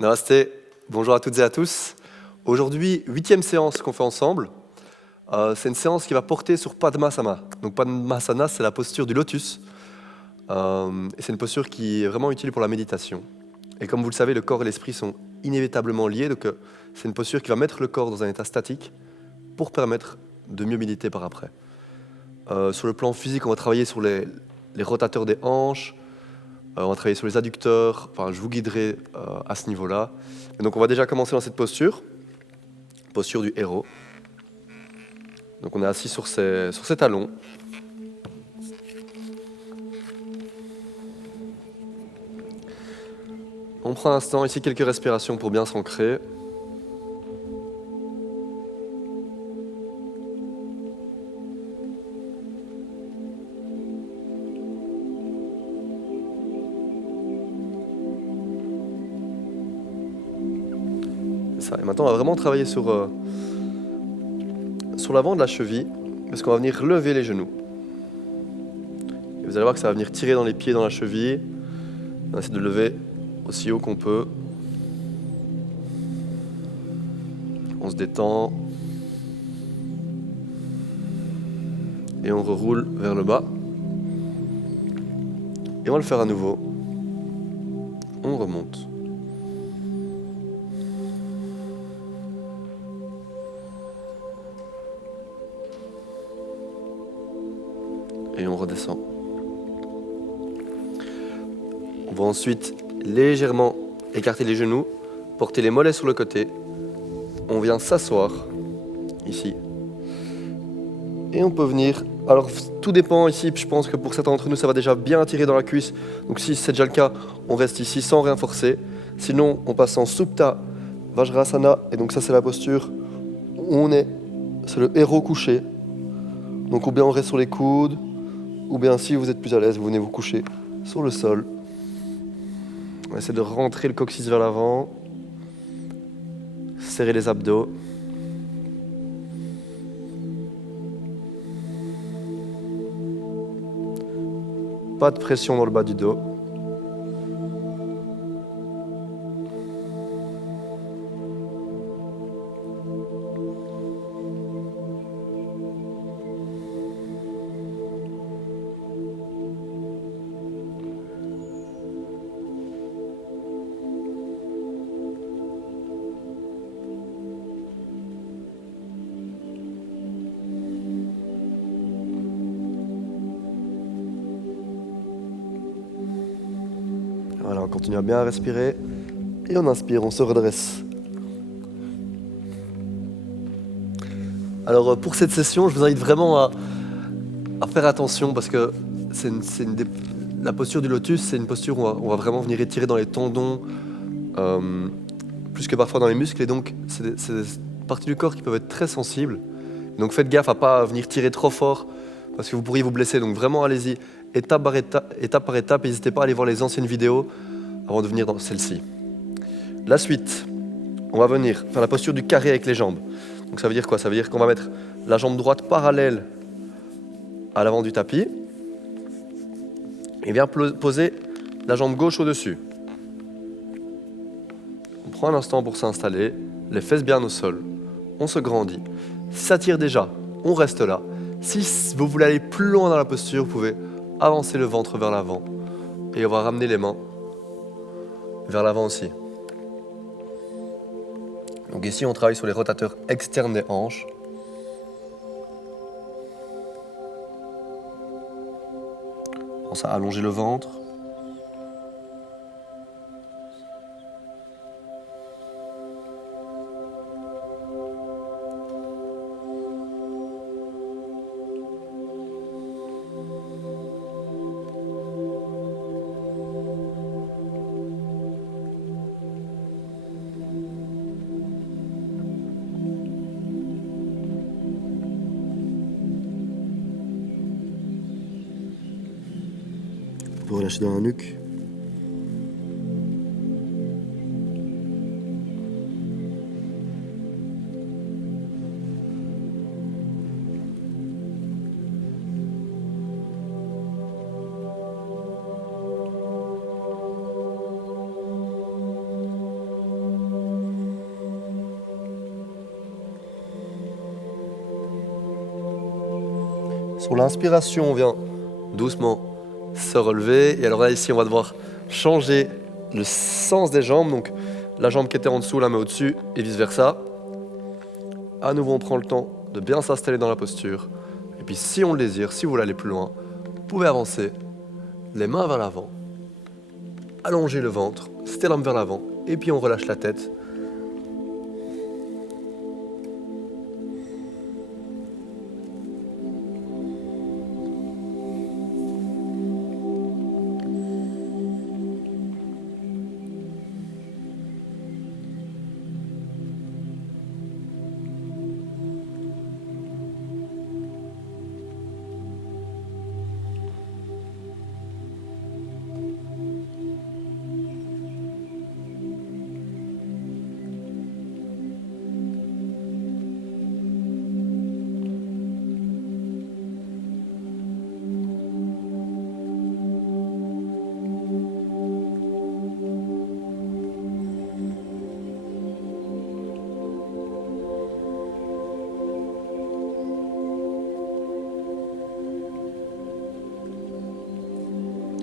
Namasté, bonjour à toutes et à tous. Aujourd'hui, 8e séance qu'on fait ensemble. C'est une séance qui va porter sur Padmasana. Donc Padmasana, c'est la posture du lotus. Et c'est une posture qui est vraiment utile pour la méditation. Et comme vous le savez, le corps et l'esprit sont inévitablement liés. Donc c'est une posture qui va mettre le corps dans un état statique pour permettre de mieux méditer par après. Sur le plan physique, on va travailler sur les rotateurs des hanches. On va travailler sur les adducteurs. Enfin, je vous guiderai à ce niveau-là. Et donc on va déjà commencer dans cette posture du héros. Donc on est assis sur ses talons. On prend un instant ici, quelques respirations pour bien s'ancrer. C'est ça. Et maintenant on va vraiment travailler sur l'avant de la cheville, parce qu'on va venir lever les genoux. Et vous allez voir que ça va venir tirer dans les pieds, dans la cheville. On va essayer de lever aussi haut qu'on peut. On se détend. Et on reroule vers le bas. Et on va le faire à nouveau. On remonte. Et on redescend. On va ensuite légèrement écarter les genoux, porter les mollets sur le côté. On vient s'asseoir, ici. Et on peut venir... Alors, tout dépend ici, je pense que pour certains d'entre nous, ça va déjà bien tirer dans la cuisse. Donc si c'est déjà le cas, on reste ici sans rien forcer. Sinon, on passe en Supta Vajrasana. Et donc ça, c'est la posture où on est. C'est le héros couché. Donc ou bien on reste sur les coudes, ou bien si vous êtes plus à l'aise, vous venez vous coucher sur le sol. On essaie de rentrer le coccyx vers l'avant. Serrer les abdos. Pas de pression dans le bas du dos. Voilà, on continue à bien respirer. Et on inspire, on se redresse. Alors pour cette session, je vous invite vraiment à faire attention parce que la posture du lotus, c'est une posture où on va vraiment venir étirer dans les tendons, plus que parfois dans les muscles. Et donc, c'est des parties du corps qui peuvent être très sensibles. Donc faites gaffe à ne pas venir tirer trop fort parce que vous pourriez vous blesser. Donc vraiment, allez-y, étape par étape. N'hésitez pas à aller voir les anciennes vidéos avant de venir dans celle-ci. La suite, on va venir faire la posture du carré avec les jambes. Donc ça veut dire quoi? Ça veut dire qu'on va mettre la jambe droite parallèle à l'avant du tapis et bien poser la jambe gauche au-dessus. On prend un instant pour s'installer, les fesses bien au sol, on se grandit. Si ça tire déjà, on reste là. Si vous voulez aller plus loin dans la posture, vous pouvez avancer le ventre vers l'avant et on va ramener les mains vers l'avant aussi. Donc ici, on travaille sur les rotateurs externes des hanches. Pense à allonger le ventre. On peut relâcher dans la nuque. Sur l'inspiration, on vient doucement se relever. Et alors là, ici, on va devoir changer le sens des jambes. Donc la jambe qui était en dessous, la met au-dessus et vice-versa. À nouveau, on prend le temps de bien s'installer dans la posture. Et puis si on le désire, si vous voulez aller plus loin, vous pouvez avancer les mains vers l'avant, allonger le ventre, sternum vers l'avant, et puis on relâche la tête.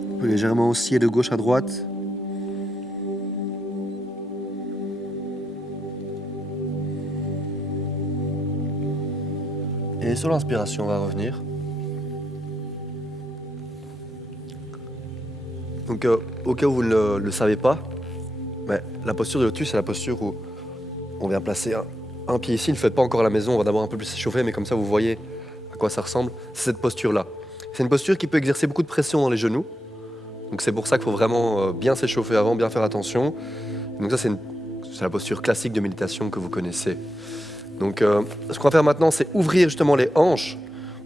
Vous pouvez légèrement osciller de gauche à droite. Et sur l'inspiration, on va revenir. Donc au cas où vous ne le savez pas, mais la posture de lotus, c'est la posture où on vient placer un pied ici. Ne le faites pas encore à la maison, on va d'abord un peu plus s'échauffer, mais comme ça vous voyez à quoi ça ressemble. C'est cette posture-là. C'est une posture qui peut exercer beaucoup de pression dans les genoux. Donc c'est pour ça qu'il faut vraiment bien s'échauffer avant, bien faire attention. Donc ça, c'est la posture classique de méditation que vous connaissez. Donc ce qu'on va faire maintenant, c'est ouvrir justement les hanches,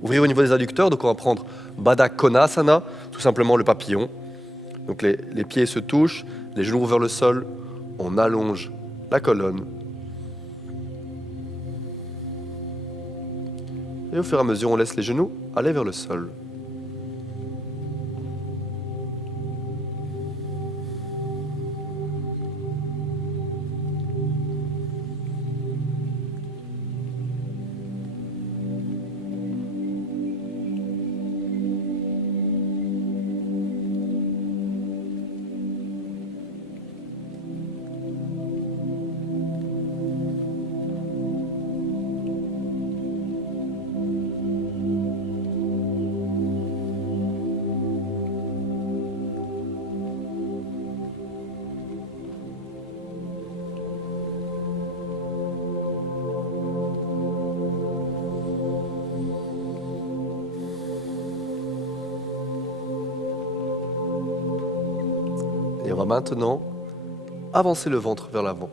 ouvrir au niveau des adducteurs. Donc on va prendre Baddha Konasana, tout simplement le papillon. Donc les pieds se touchent, les genoux vers le sol, on allonge la colonne. Et au fur et à mesure, on laisse les genoux aller vers le sol. Et on va maintenant avancer le ventre vers l'avant.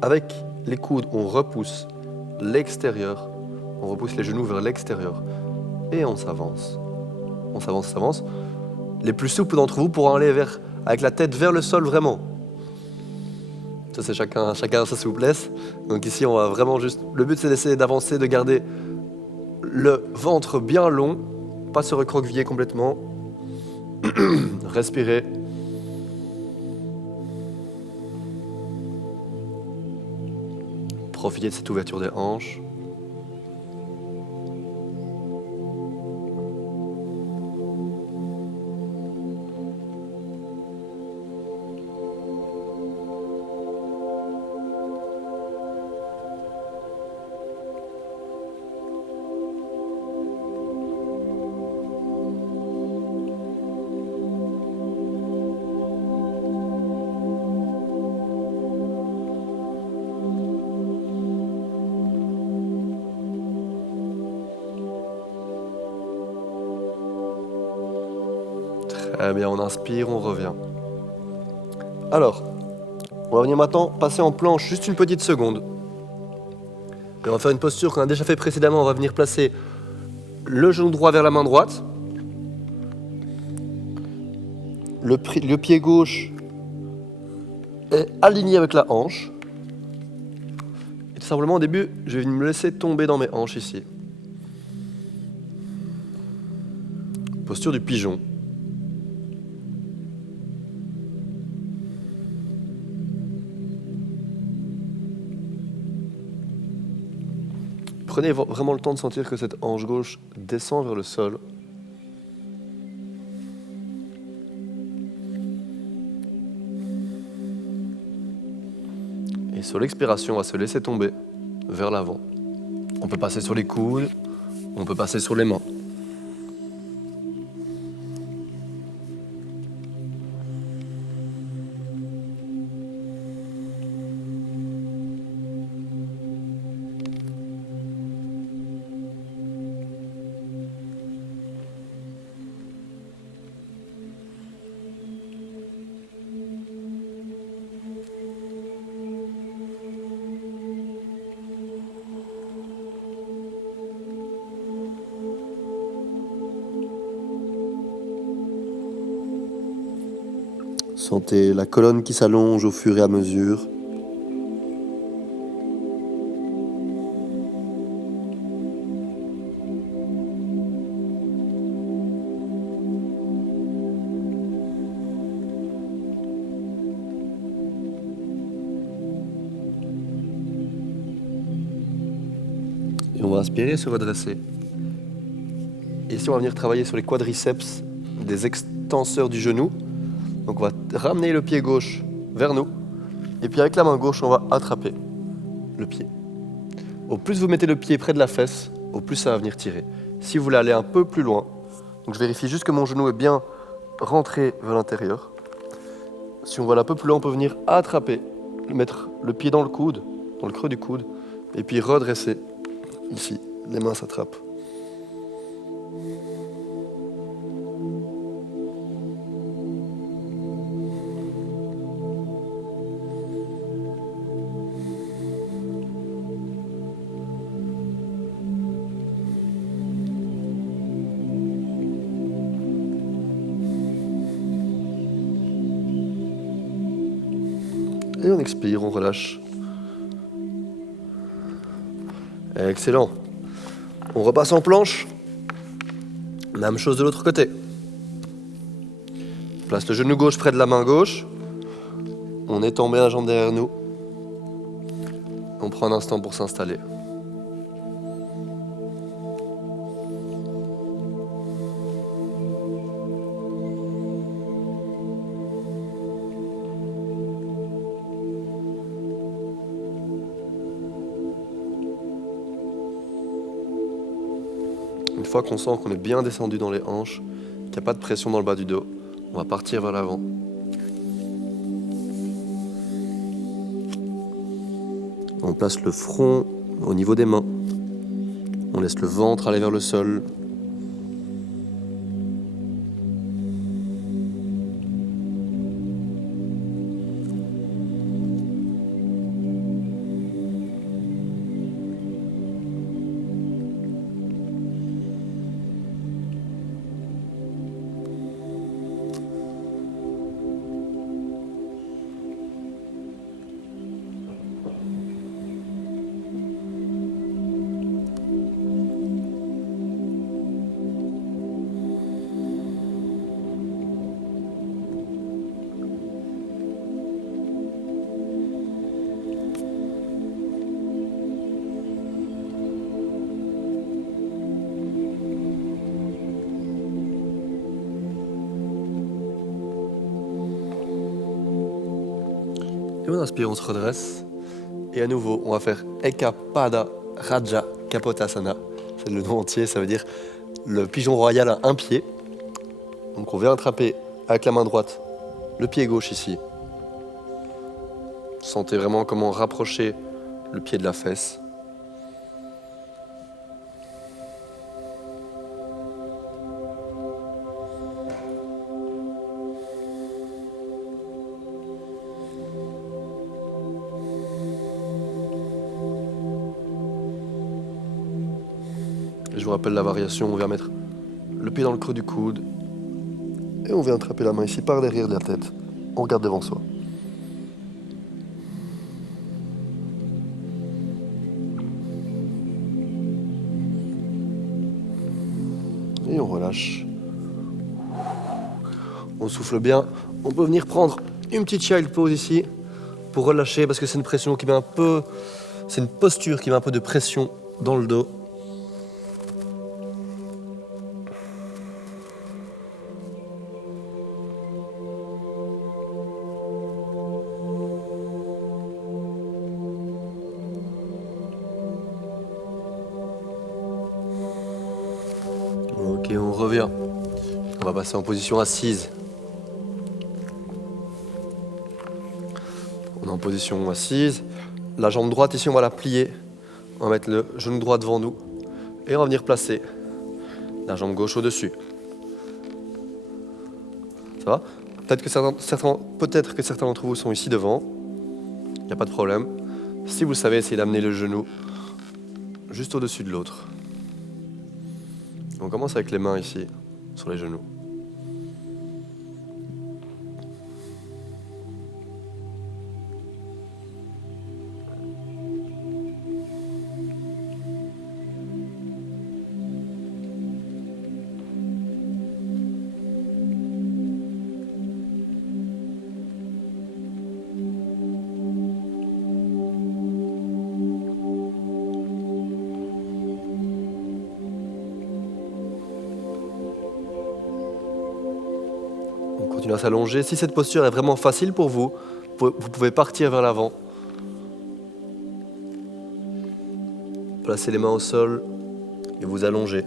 Avec les coudes, on repousse l'extérieur, on repousse les genoux vers l'extérieur et on s'avance. On s'avance, on s'avance. Les plus souples d'entre vous pourront aller avec la tête vers le sol vraiment. Ça c'est chacun à sa souplesse. Donc ici on va vraiment juste... Le but c'est d'essayer d'avancer, de garder le ventre bien long, pas se recroqueviller complètement. Respirez. Profitez de cette ouverture des hanches. Très bien, on inspire, on revient. Alors, on va venir maintenant passer en planche juste une petite seconde. Et on va faire une posture qu'on a déjà fait précédemment. On va venir placer le genou droit vers la main droite. Le pied gauche est aligné avec la hanche. Et tout simplement, au début, je vais me laisser tomber dans mes hanches ici. Posture du pigeon. Prenez vraiment le temps de sentir que cette hanche gauche descend vers le sol. Et sur l'expiration, on va se laisser tomber vers l'avant. On peut passer sur les coudes, on peut passer sur les mains. Sentez la colonne qui s'allonge au fur et à mesure. Et on va inspirer et se redresser. Et ici, on va venir travailler sur les quadriceps des extenseurs du genou. Donc on va ramener le pied gauche vers nous. Et puis avec la main gauche, on va attraper le pied. Au plus vous mettez le pied près de la fesse, au plus ça va venir tirer. Si vous voulez aller un peu plus loin, donc je vérifie juste que mon genou est bien rentré vers l'intérieur. Si on va aller un peu plus loin, on peut venir attraper, mettre le pied dans le coude, dans le creux du coude, et puis redresser ici. Les mains s'attrapent. Et on expire, on relâche. Excellent. On repasse en planche. Même chose de l'autre côté. On place le genou gauche près de la main gauche. On étend bien la jambe derrière nous. On prend un instant pour s'installer. Une fois qu'on sent qu'on est bien descendu dans les hanches, qu'il n'y a pas de pression dans le bas du dos, on va partir vers l'avant. On place le front au niveau des mains. On laisse le ventre aller vers le sol. Et on inspire, on se redresse. Et à nouveau, on va faire Eka Pada Raja Kapotasana. C'est le nom entier, ça veut dire le pigeon royal à un pied. Donc on vient attraper avec la main droite le pied gauche ici. Sentez vraiment comment rapprocher le pied de la fesse. Et je vous rappelle la variation, on vient mettre le pied dans le creux du coude et on vient attraper la main ici par derrière de la tête. On regarde devant soi. Et on relâche. On souffle bien. On peut venir prendre une petite child pose ici pour relâcher parce que c'est une pression qui met un peu... C'est une posture qui met un peu de pression dans le dos. Ok, on revient. On va passer en position assise. On est en position assise. La jambe droite ici, on va la plier. On va mettre le genou droit devant nous. Et on va venir placer la jambe gauche au-dessus. Ça va? Peut-être que certains d'entre vous sont ici devant. Il n'y a pas de problème. Si vous savez, essayez d'amener le genou juste au-dessus de l'autre. On commence avec les mains ici, sur les genoux. On continue à s'allonger. Si cette posture est vraiment facile pour vous, vous pouvez partir vers l'avant. Placez les mains au sol et vous allongez.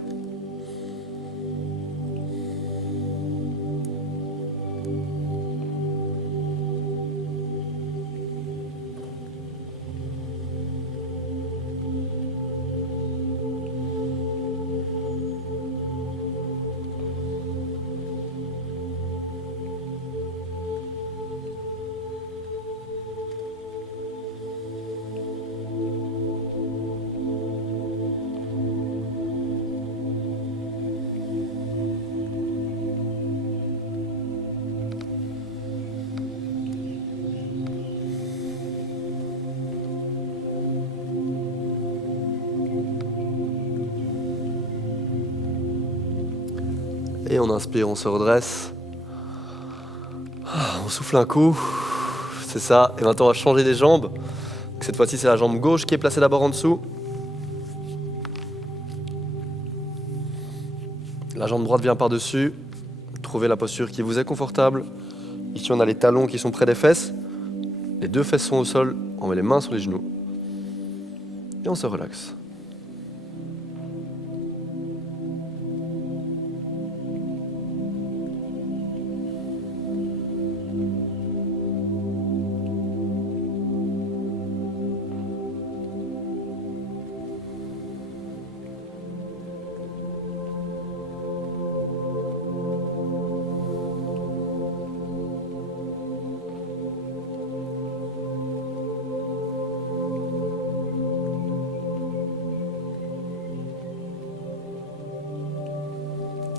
Et on inspire, on se redresse. On souffle un coup. C'est ça. Et maintenant, on va changer les jambes. Cette fois-ci, c'est la jambe gauche qui est placée d'abord en dessous. La jambe droite vient par-dessus. Trouvez la posture qui vous est confortable. Ici, on a les talons qui sont près des fesses. Les deux fesses sont au sol. On met les mains sur les genoux. Et on se relaxe.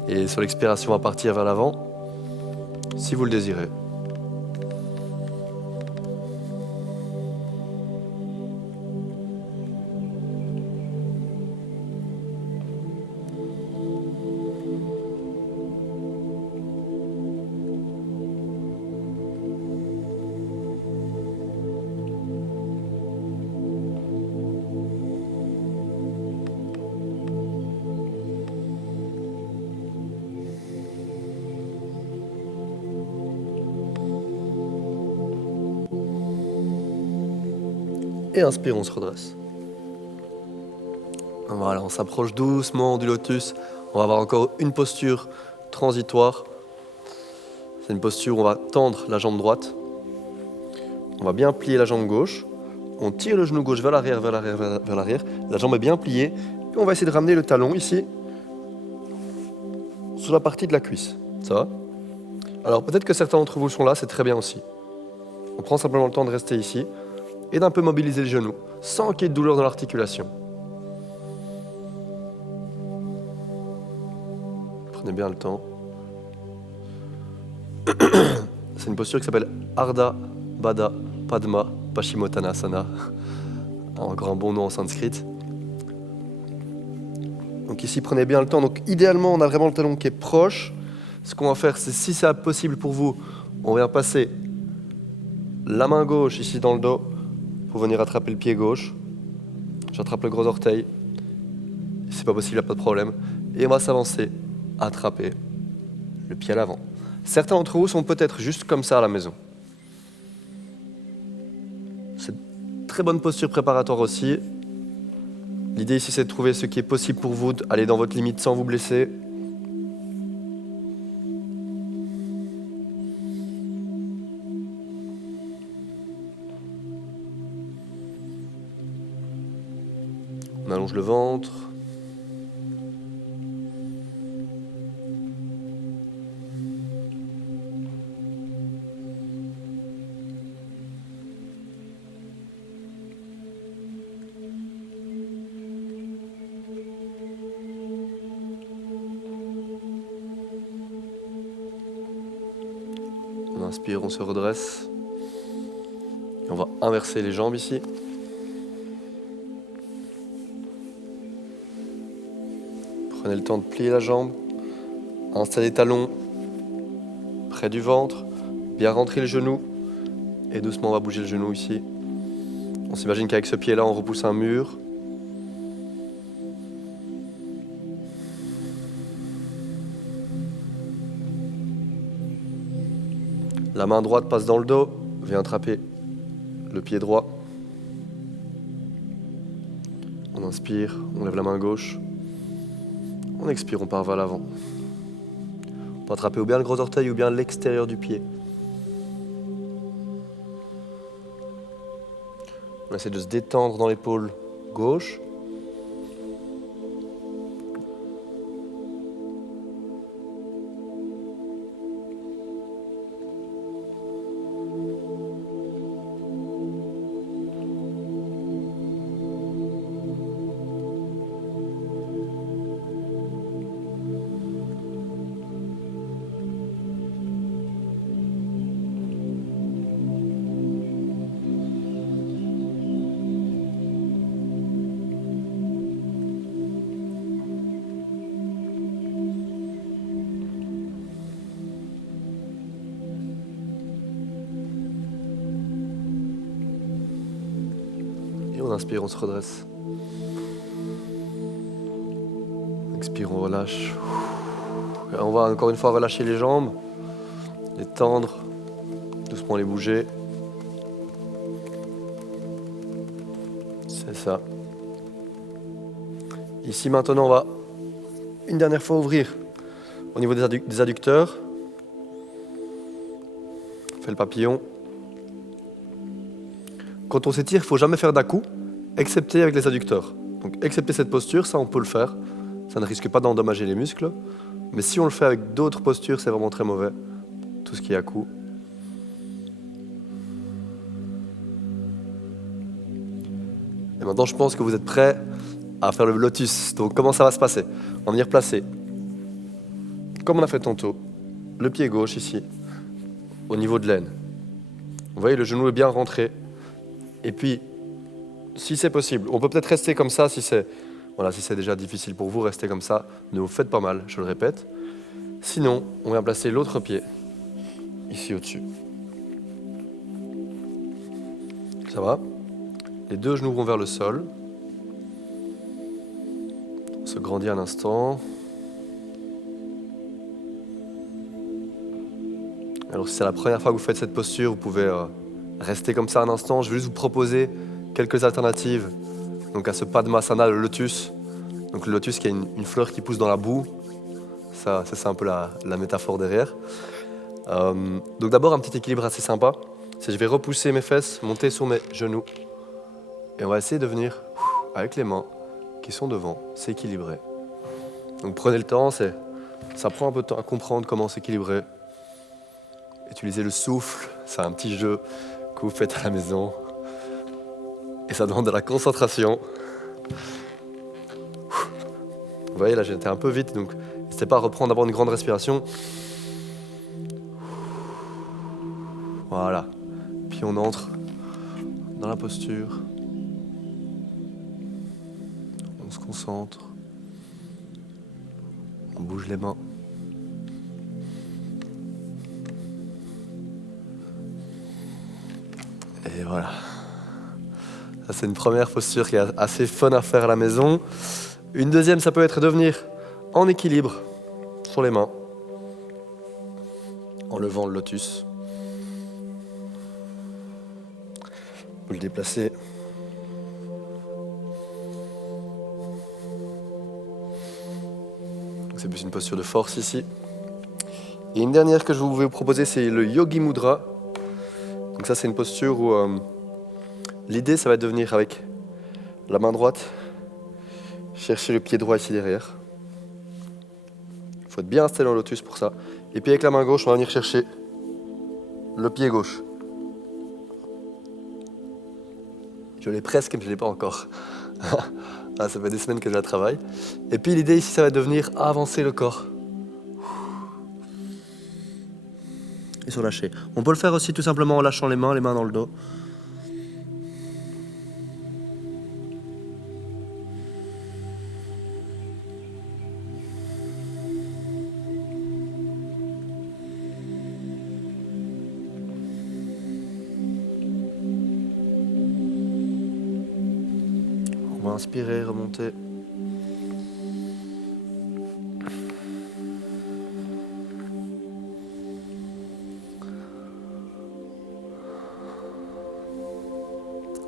Et sur l'expiration, on va partir vers l'avant, si vous le désirez. Et inspire, on se redresse. Voilà, on s'approche doucement du lotus. On va avoir encore une posture transitoire. C'est une posture où on va tendre la jambe droite. On va bien plier la jambe gauche. On tire le genou gauche vers l'arrière, vers l'arrière, vers l'arrière. La jambe est bien pliée. Et on va essayer de ramener le talon ici, sur la partie de la cuisse. Ça va? Alors peut-être que certains d'entre vous sont là, c'est très bien aussi. On prend simplement le temps de rester ici et d'un peu mobiliser le genou, sans qu'il y ait de douleur dans l'articulation. Prenez bien le temps. C'est une posture qui s'appelle Ardha Baddha Padma Paschimottanasana. Encore un bon nom en sanskrit. Donc ici, prenez bien le temps. Donc idéalement, on a vraiment le talon qui est proche. Ce qu'on va faire, c'est, si c'est possible pour vous, on vient passer la main gauche ici dans le dos pour venir attraper le pied gauche. J'attrape le gros orteil. c'est pas possible, il n'y a pas de problème. Et on va s'avancer, attraper le pied à l'avant. Certains d'entre vous sont peut-être juste comme ça à la maison. C'est une très bonne posture préparatoire aussi. L'idée ici, c'est de trouver ce qui est possible pour vous, d'aller dans votre limite sans vous blesser. On allonge le ventre. On inspire, on se redresse. Et on va inverser les jambes ici. Prenez le temps de plier la jambe. Installez les talons près du ventre. Bien rentrer le genou. Et doucement, on va bouger le genou ici. On s'imagine qu'avec ce pied-là, on repousse un mur. La main droite passe dans le dos, vient attraper le pied droit. On inspire, on lève la main gauche. On expire, on part vers l'avant. On peut attraper ou bien le gros orteil ou bien l'extérieur du pied. On essaie de se détendre dans l'épaule gauche. On inspire, on se redresse. Expire, on relâche. On va encore une fois relâcher les jambes, les tendre, doucement les bouger. C'est ça. Ici maintenant, on va une dernière fois ouvrir au niveau des adducteurs. On fait le papillon. Quand on s'étire, il ne faut jamais faire d'à-coups, excepté avec les adducteurs. Donc, excepté cette posture, ça on peut le faire. Ça ne risque pas d'endommager les muscles. Mais si on le fait avec d'autres postures, c'est vraiment très mauvais. Tout ce qui est à-coups. Et maintenant, je pense que vous êtes prêts à faire le lotus. Donc, comment ça va se passer? On va venir placer, comme on a fait tantôt, le pied gauche ici, au niveau de l'aine. Vous voyez, le genou est bien rentré. Et puis, si c'est possible, on peut peut-être rester comme ça si c'est déjà difficile pour vous, restez comme ça. Ne vous faites pas mal, je le répète. Sinon, on vient placer l'autre pied ici au-dessus. Ça va? Les deux genoux vont vers le sol. On se grandit un instant. Alors, si c'est la première fois que vous faites cette posture, vous pouvez rester comme ça un instant. Je vais juste vous proposer quelques alternatives donc à ce Padmasana, le lotus. Donc le lotus qui est une fleur qui pousse dans la boue. Ça c'est un peu la métaphore derrière. Donc d'abord un petit équilibre assez sympa. C'est je vais repousser mes fesses, monter sur mes genoux. Et on va essayer de venir avec les mains qui sont devant, s'équilibrer. Donc prenez le temps, ça prend un peu de temps à comprendre comment s'équilibrer. Utilisez le souffle, c'est un petit jeu que vous faites à la maison. Et ça demande de la concentration. Vous voyez, là j'étais un peu vite, donc n'hésitez pas à reprendre d'abord une grande respiration. Voilà. Puis on entre dans la posture. On se concentre. On bouge les mains. Et voilà. Ça, c'est une première posture qui est assez fun à faire à la maison. Une deuxième, ça peut être de venir en équilibre sur les mains, en levant le lotus. Vous le déplacez. C'est plus une posture de force ici. Et une dernière que je vais vous proposer, c'est le Yogi Mudra. Donc ça, c'est une posture où l'idée, ça va être de venir avec la main droite, chercher le pied droit ici derrière. Il faut être bien installé en lotus pour ça. Et puis avec la main gauche, on va venir chercher le pied gauche. Je l'ai presque, mais je ne l'ai pas encore. Ah, ça fait des semaines que je la travaille. Et puis l'idée ici, ça va être de venir avancer le corps. Et se relâcher. On peut le faire aussi tout simplement en lâchant les mains dans le dos. On va inspirer, remonter.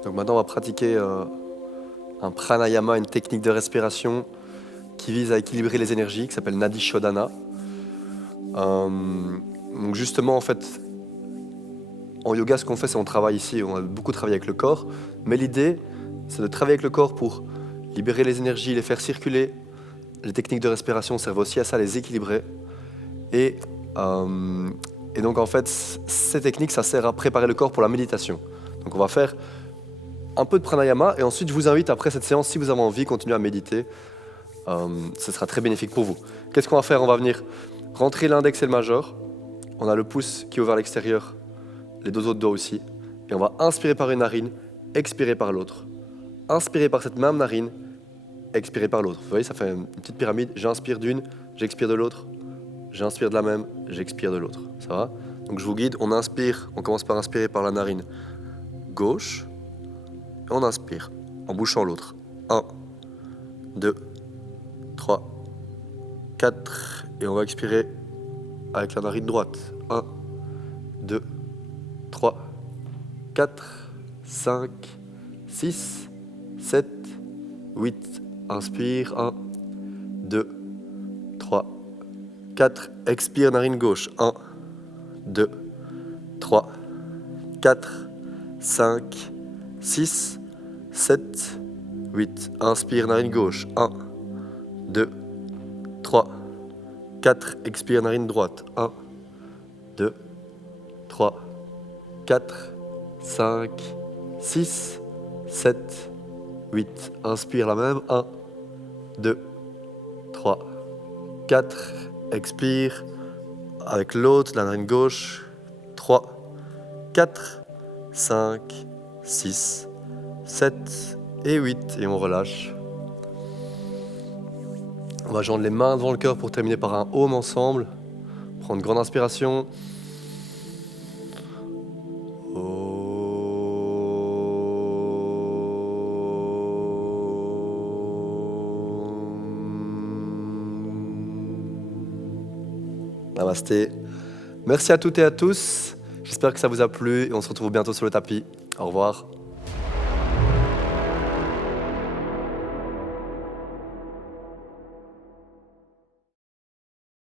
Donc maintenant, on va pratiquer un pranayama, une technique de respiration qui vise à équilibrer les énergies, qui s'appelle Nadi Shodhana. Donc justement, en fait, en yoga, ce qu'on fait, c'est on travaille ici, on a beaucoup travaillé avec le corps, mais l'idée, c'est de travailler avec le corps pour libérer les énergies, les faire circuler. Les techniques de respiration servent aussi à ça, les équilibrer. Et donc en fait, ces techniques, ça sert à préparer le corps pour la méditation. Donc on va faire un peu de pranayama et ensuite je vous invite après cette séance, si vous avez envie, continuer à méditer. Ce sera très bénéfique pour vous. Qu'est-ce qu'on va faire? On va venir rentrer l'index et le majeur. On a le pouce qui est ouvert à l'extérieur, les deux autres doigts aussi. Et on va inspirer par une narine, expirer par l'autre. Inspirer par cette même narine, expirer par l'autre. Vous voyez, ça fait une petite pyramide. J'inspire d'une, j'expire de l'autre. J'inspire de la même, j'expire de l'autre. Ça va? Donc je vous guide, on inspire, on commence par inspirer par la narine gauche. Et on inspire en bouchant l'autre. 1, 2, 3, 4. Et on va expirer avec la narine droite. 1, 2, 3, 4, 5, 6, 7, 8. Inspire. 1, 2, 3, 4. Expire, narine gauche. 1, 2, 3, 4, 5, 6, 7, 8. Inspire, narine gauche. 1, 2, 3, 4. Expire, narine droite. 1, 2, 3, 4, 5, 6, 7, 8. Inspire la même. 1, 2, 3, 4. Expire avec l'autre, la narine gauche. 3, 4, 5, 6, 7 et 8. Et on relâche. On va joindre les mains devant le cœur pour terminer par un Om ensemble. Prendre une grande inspiration. Namasté. Merci à toutes et à tous. J'espère que ça vous a plu et on se retrouve bientôt sur le tapis. Au revoir.